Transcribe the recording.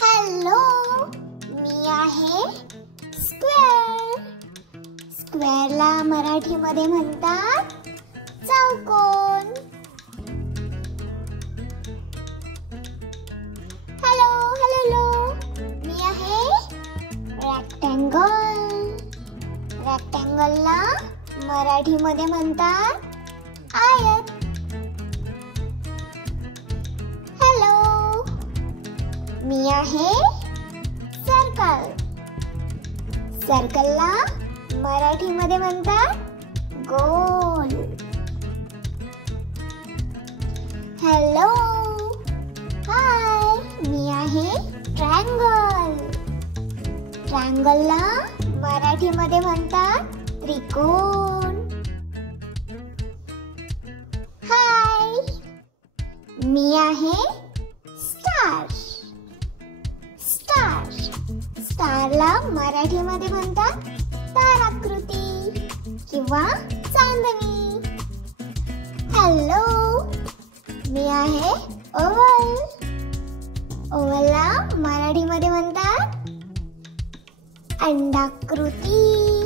Hello, मी आहे square. स्क्वेअरला मराठीमध्ये म्हणतात चौकोन. हॅलो हॅलो, मी आहे रेक्टँगल. रेक्टँगलला मराठीमध्ये म्हणतात आयत. हॅलो, मी आहे सर्कल. सर्कलला मराठीमध्ये म्हणतात गोल. हॅलो, हाय, मी आहे ट्रायंगल. ट्रायंगलला मराठीमध्ये म्हणतात त्रिकोण. हाय, मी आहे स्टार. स्टार, स्टारला मराठीमध्ये म्हणतात ताराकृती किंवा चांदणी. हॅलो, मी आहे ओव्हल. ओव्हलला मराठीमध्ये म्हणतात अंडाकृती.